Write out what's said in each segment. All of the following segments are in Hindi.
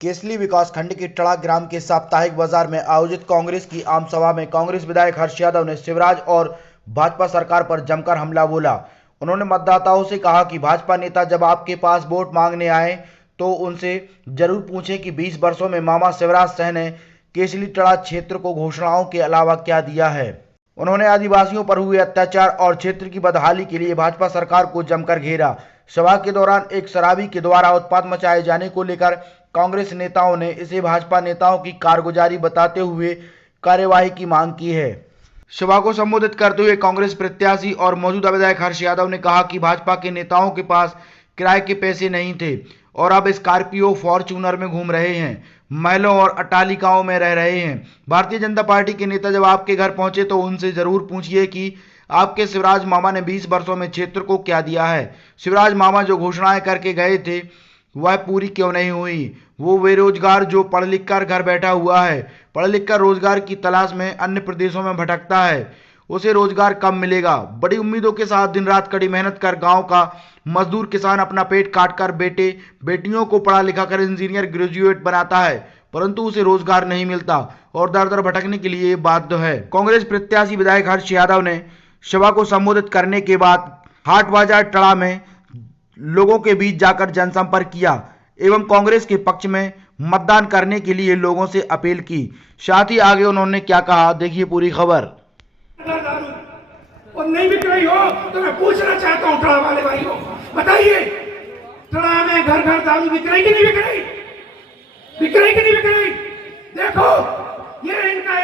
केसली विकासखंड के टड़ा ग्राम के साप्ताहिक बाजार में आयोजित कांग्रेस की आम सभा में कांग्रेस विधायक हर्ष यादव ने शिवराज और भाजपा सरकार पर जमकर हमला बोला। उन्होंने मतदाताओं से कहा कि भाजपा नेता जब आपके पास वोट मांगने आए तो उनसे जरूर पूछें कि 20 वर्षों में मामा शिवराज सह ने केसली टड़ा क्षेत्र को घोषणाओं के अलावा क्या दिया है। उन्होंने आदिवासियों पर हुए अत्याचार और क्षेत्र की बदहाली के लिए भाजपा सरकार को जमकर घेरा। सभा के दौरान एक शराबी के द्वारा उत्पात मचाए जाने को लेकर कांग्रेस नेताओं ने इसे भाजपा नेताओं की कारगुजारी बताते हुए कार्यवाही की मांग की है। सभा को संबोधित करते हुए कांग्रेस प्रत्याशी और मौजूदा विधायक हर्ष यादव ने कहा कि भाजपा के नेताओं के पास किराए के पैसे नहीं थे और अब स्कॉर्पियो फॉर्च्यूनर में घूम रहे हैं, महलों और अट्टालिकाओं में रह रहे हैं। भारतीय जनता पार्टी के नेता जब आपके घर पहुंचे तो उनसे जरूर पूछिए कि आपके शिवराज मामा ने 20 वर्षों में क्षेत्र को क्या दिया है। शिवराज मामा जो घोषणाएं करके गए थे वह पूरी क्यों नहीं हुई। वो बेरोजगार जो पढ़ लिख कर घर बैठा हुआ है, पढ़ लिख कर रोजगार की तलाश में अन्य प्रदेशों में भटकता है, उसे रोजगार कब मिलेगा। बड़ी उम्मीदों के साथ दिन रात कड़ी मेहनत कर गांव का मजदूर किसान अपना पेट काट कर बेटे बेटियों को पढ़ा लिखा कर इंजीनियर ग्रेजुएट बनाता है, परंतु उसे रोजगार नहीं मिलता और दर दर भटकने के लिए बाध्य है। कांग्रेस प्रत्याशी विधायक हर्ष यादव ने सभा को संबोधित करने के बाद हाट बाजार टड़ा में लोगों के बीच जाकर जनसंपर्क किया एवं कांग्रेस के पक्ष में मतदान करने के लिए लोगों से अपील की। साथ ही आगे उन्होंने क्या कहा, देखिए पूरी खबर। और नहीं बिक रही हो तो मैं पूछना चाहता हूँ टड़ा वाले भाई को, बताइए टड़ा में घर घर दारू बिक रही कि नहीं बिक रही, बिक रही कि नहीं बिक रही। देखो ये इनका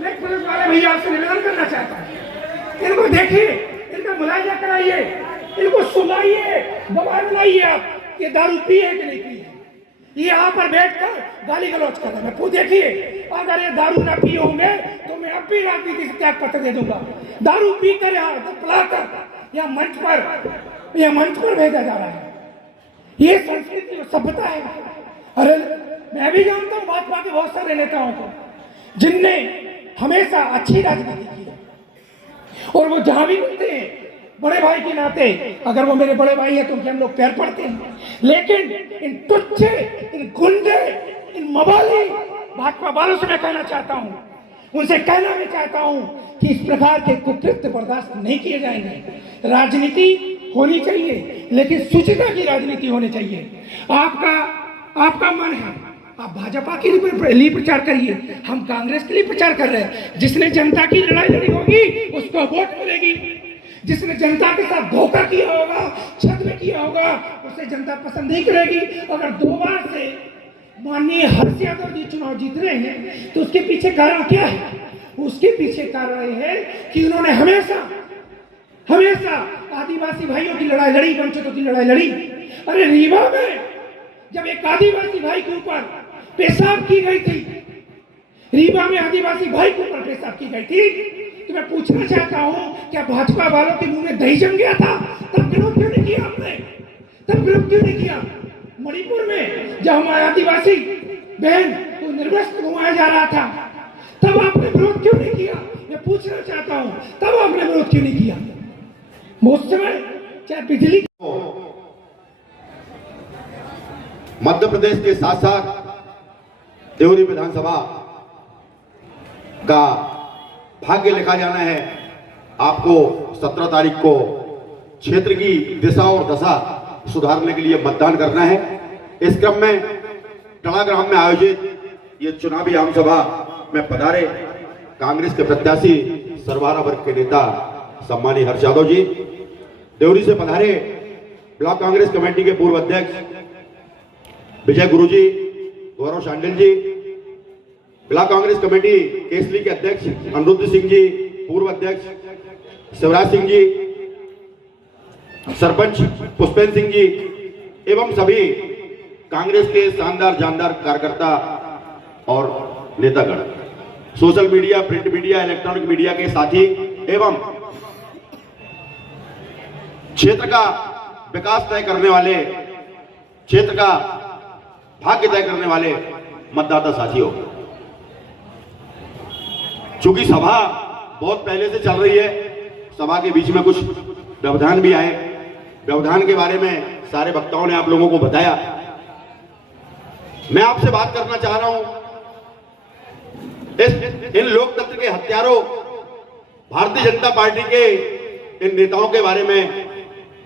मैं पुलिस वाले भैया आपसे निवेदन करना चाहता हूँ, इनको देखिए, इनका मुलायजा कराइए, इनको सुनाइए, दबाए बनाइए आप ये दारू पिए कि नहीं पिए। ये यहाँ पर बैठकर गाली गलौज कर रहे हैं। देखिए अगर ये दारू ना पिए होंगे तो मैं अब भी राजनीति से त्याग पत्र दे दूंगा। दारू पी कर यहाँ पिलाकर या मंच पर भेजा जा रहा है। ये संस्कृति सभ्यता है। अरे मैं भी जानता हूँ भाजपा के बहुत सारे नेताओं को जिनने हमेशा अच्छी राजनीति की है और वो जहां भी मिलते हैं बड़े भाई के नाते, अगर वो मेरे बड़े भाई है तो हम लोग पैर पड़ते हैं, लेकिन इन तुच्छे, इन गुंडे, इन मवाली भाजपा वालों से मैं कहना चाहता हूं, उनसे कहना भी चाहता हूं कि इस प्रकार के कुकृत्य बर्दाश्त नहीं किए जाएंगे। राजनीति होनी चाहिए लेकिन सूचना की राजनीति होनी चाहिए। आपका मन है आप भाजपा के लिए प्रचार करिए, हम कांग्रेस के लिए प्रचार कर रहे हैं। जिसने जनता की लड़ाई लड़ी होगी उसको वोट मिलेगी, जिसने जनता के साथ धोखा किया होगा, छद्म किया होगा, उसे जनता पसंद नहीं करेगी। अगर 2 बार से माननीय हर्ष यादव जी चुनाव जीत रहे हैं तो उसके पीछे कारण क्या है। उसके पीछे कारण है कि उन्होंने हमेशा आदिवासी भाइयों की लड़ाई लड़ी, वंचितों की लड़ाई लड़ी। अरे रीवा में जब एक आदिवासी भाई के ऊपर पेशाब की गई थी, रीवा में आदिवासी भाई के ऊपर पेशाब की गई थी, तो मैं पूछना चाहता हूं क्या भाजपा वालों के मुंह में दही जम गया था? तब विरोध क्यों नहीं किया आपने? तब विरोध क्यों नहीं किया? मणिपुर में जब हमारे आदिवासी बहन को निर्वस्त्र घुमाया जा रहा था तब आपने विरोध क्यों नहीं किया? मैं पूछना चाहता हूं तब आपने विरोध क्यों नहीं किया? उस समय चाहे बिजली मध्य प्रदेश के साथ साथ देवरी विधानसभा का भाग्य लिखा जाना है। आपको 17 तारीख को क्षेत्र की दिशा और दशा सुधारने के लिए मतदान करना है। इस क्रम में टड़ा ग्राम में आयोजित ये चुनावी आम सभा में पधारे कांग्रेस के प्रत्याशी सर्वहारा वर्ग के नेता सम्मानीय हर्ष यादव जी, देवरी से पधारे ब्लॉक कांग्रेस कमेटी के पूर्व अध्यक्ष विजय गुरुजी, गौरव शांडिल जी, ब्लॉक कांग्रेस कमेटी केसली के अध्यक्ष अनिरुद्ध सिंह जी, पूर्व अध्यक्ष शिवराज सिंह जी, सरपंच पुष्पेंद्र सिंह जी एवं सभी कांग्रेस के शानदार जानदार कार्यकर्ता और नेतागण, social media, print media, electronic media के साथी एवं क्षेत्र का विकास तय करने वाले, क्षेत्र का भाग्य तय करने वाले मतदाता साथियों। चूंकि सभा बहुत पहले से चल रही है, सभा के बीच में कुछ व्यवधान भी आए। व्यवधान के बारे में सारे वक्ताओं ने आप लोगों को बताया। मैं आपसे बात करना चाह रहा हूं इन लोकतंत्र के हत्यारों भारतीय जनता पार्टी के इन नेताओं के बारे में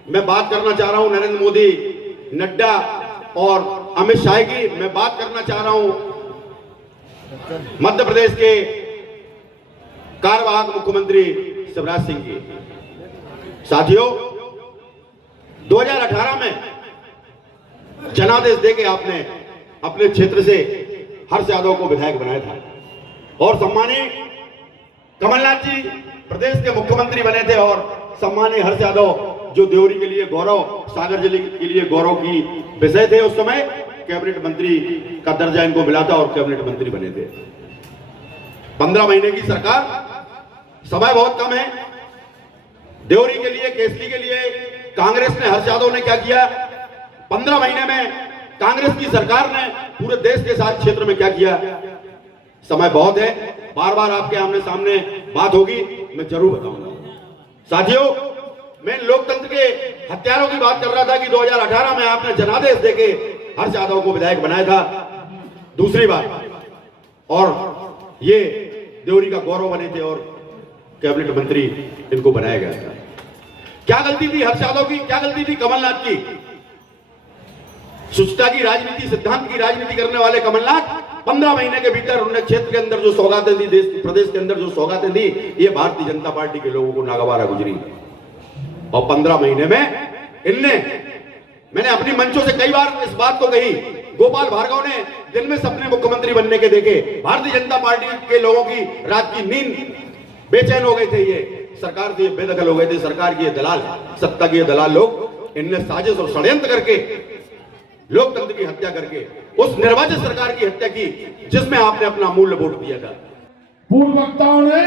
मैं बात करना चाह रहा हूं। नरेंद्र मोदी, नड्डा और अमित शाह की मैं बात करना चाह रहा हूं। मध्य प्रदेश के कार्यवाहक मुख्यमंत्री शिवराज सिंह की। साथियों, 2018 में जनादेश देके आपने अपने क्षेत्र से हर्ष यादव को विधायक बनाया था और सम्मानीय कमलनाथ जी प्रदेश के मुख्यमंत्री बने थे और सम्मानीय हर्ष यादव जो देवरी के लिए गौरव, सागर जिले के लिए गौरव की विषय थे, उस समय कैबिनेट मंत्री का दर्जा इनको मिला था और कैबिनेट मंत्री बने थे। 15 महीने की सरकार, समय बहुत कम है। देवरी के लिए, केसली के लिए कांग्रेस ने, हर्ष यादव ने क्या किया? 15 महीने में कांग्रेस की सरकार ने पूरे देश के साथ क्षेत्र में क्या किया? समय बहुत है, बार बार आपके आमने सामने बात होगी, मैं जरूर बताऊंगा। साथियों, मैं लोकतंत्र के हत्यारों की बात कर रहा था कि 2018 में आपने जनादेश देके हर्ष यादव को विधायक बनाया था। दूसरी बात, और ये देवरी का गौरव बने थे और कैबिनेट मंत्री इनको बनाया गया था। क्या गलती थी हर्ष यादव की? क्या गलती थी कमलनाथ की? शुचिता की राजनीति, सिद्धांत की राजनीति करने वाले कमलनाथ 15 महीने के भीतर उन्होंने क्षेत्र के अंदर जो सौगातें दी, देश प्रदेश के अंदर जो सौगातें दी, ये भारतीय जनता पार्टी के लोगों को नागवारा गुजरी। और 15 महीने में मैंने अपनी मंचों से कई बार इस बात को कही, गोपाल भार्गव ने दिन में सपने मुख्यमंत्री बनने के देखे। भारतीय जनता पार्टी के लोगों की रात की नींद बेचैन हो गए थे। ये सरकार से बेदखल हो गए थे। सरकार के दलाल, सत्ता के दलाल लोग, इनने साजिश और षड्यंत्र करके लोकतंत्र की हत्या करके उस निर्वाचित सरकार की हत्या की जिसमें आपने अपना मूल्य वोट दिया था। पूर्व वक्ताओं ने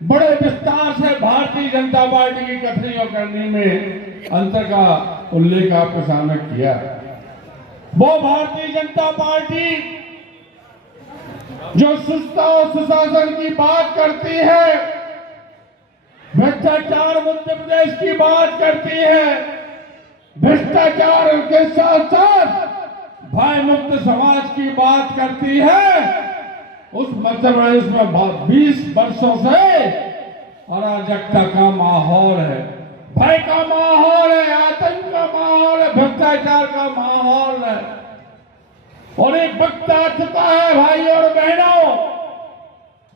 बड़े विस्तार से भारतीय जनता पार्टी की कथनी और करनी में अंतर का उल्लेख आपके सामने किया। वो भारतीय जनता पार्टी जो सुस्ता और सुशासन की बात करती है, भ्रष्टाचार मध्य प्रदेश की बात करती है, भ्रष्टाचार के साथ साथ भय मुक्त समाज की बात करती है, उस मध्य प्रदेश में 20 वर्षों से अराजकता का माहौल है, भय का माहौल है, आतंक का माहौल है, भ्रष्टाचार का माहौल है। और एक वक्त आ चुका है भाइयों और बहनों,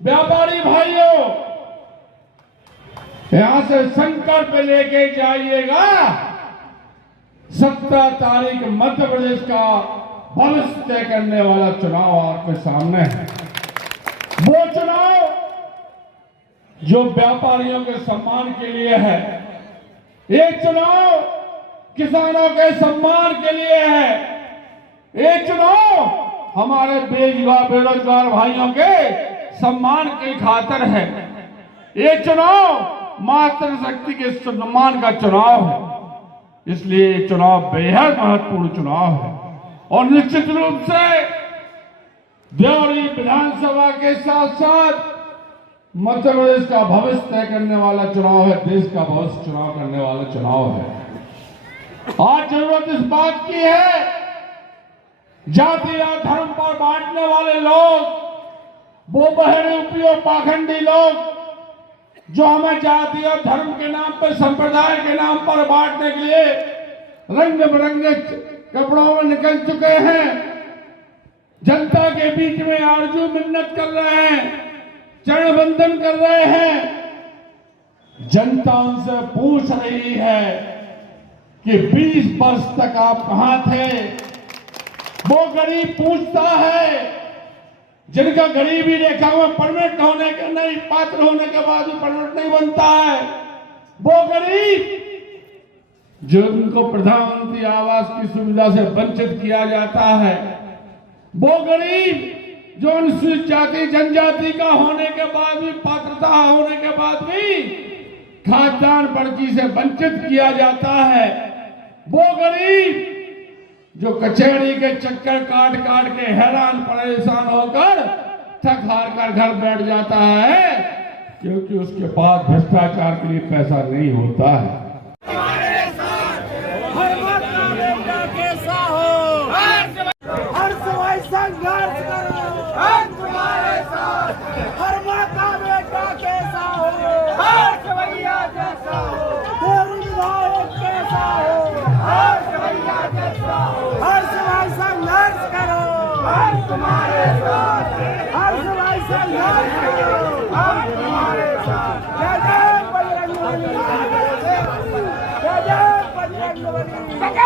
व्यापारी भाइयों, यहां से संकल्प लेके जाइएगा। 17 तारीख मध्य प्रदेश का भविष्य तय करने वाला चुनाव आपके सामने है। वो चुनाव जो व्यापारियों के सम्मान के लिए है, एक चुनाव किसानों के सम्मान के लिए है, एक चुनाव हमारे बेरोजगार भाइयों के सम्मान की खातिर है, एक चुनाव मातृशक्ति के सम्मान का चुनाव है। इसलिए चुनाव बेहद महत्वपूर्ण चुनाव है और निश्चित रूप से देवरी विधानसभा के साथ साथ मध्य प्रदेश का भविष्य तय करने वाला चुनाव है, देश का भविष्य चुनाव करने वाला चुनाव है। आज जरूरत इस बात की है, जाति या धर्म पर बांटने वाले लोग, वो बहरूपी और पाखंडी लोग जो हमें जाति और धर्म के नाम पर, संप्रदाय के नाम पर बांटने के लिए रंग बिरंगे कपड़ों में निकल चुके हैं, जनता के बीच में आरजू मिन्नत कर रहे हैं, चरण बंधन कर रहे हैं। जनता उनसे पूछ रही है कि 20 वर्ष तक आप कहां थे? वो गरीब पूछता है जिनका गरीबी रेखा में परमिट होने के नहीं, पात्र होने के बाद भी परमिट नहीं बनता है। वो गरीब जिनको प्रधानमंत्री आवास की सुविधा से वंचित किया जाता है, वो गरीब जो अनुसूचित जाति जनजाति का होने के बाद भी, पात्रता होने के बाद भी खाद्यान्न पर्ची से वंचित किया जाता है, वो गरीब जो कचहरी के चक्कर काट काट के हैरान परेशान होकर थक हार कर घर बैठ जाता है क्योंकि उसके पास भ्रष्टाचार के लिए पैसा नहीं होता है। हर तुम्हारे साथ हैं। हर्ष भाई संघर्ष करो, हम तुम्हारे साथ। जय जय बजरंगबली, जय जय बजरंगबली।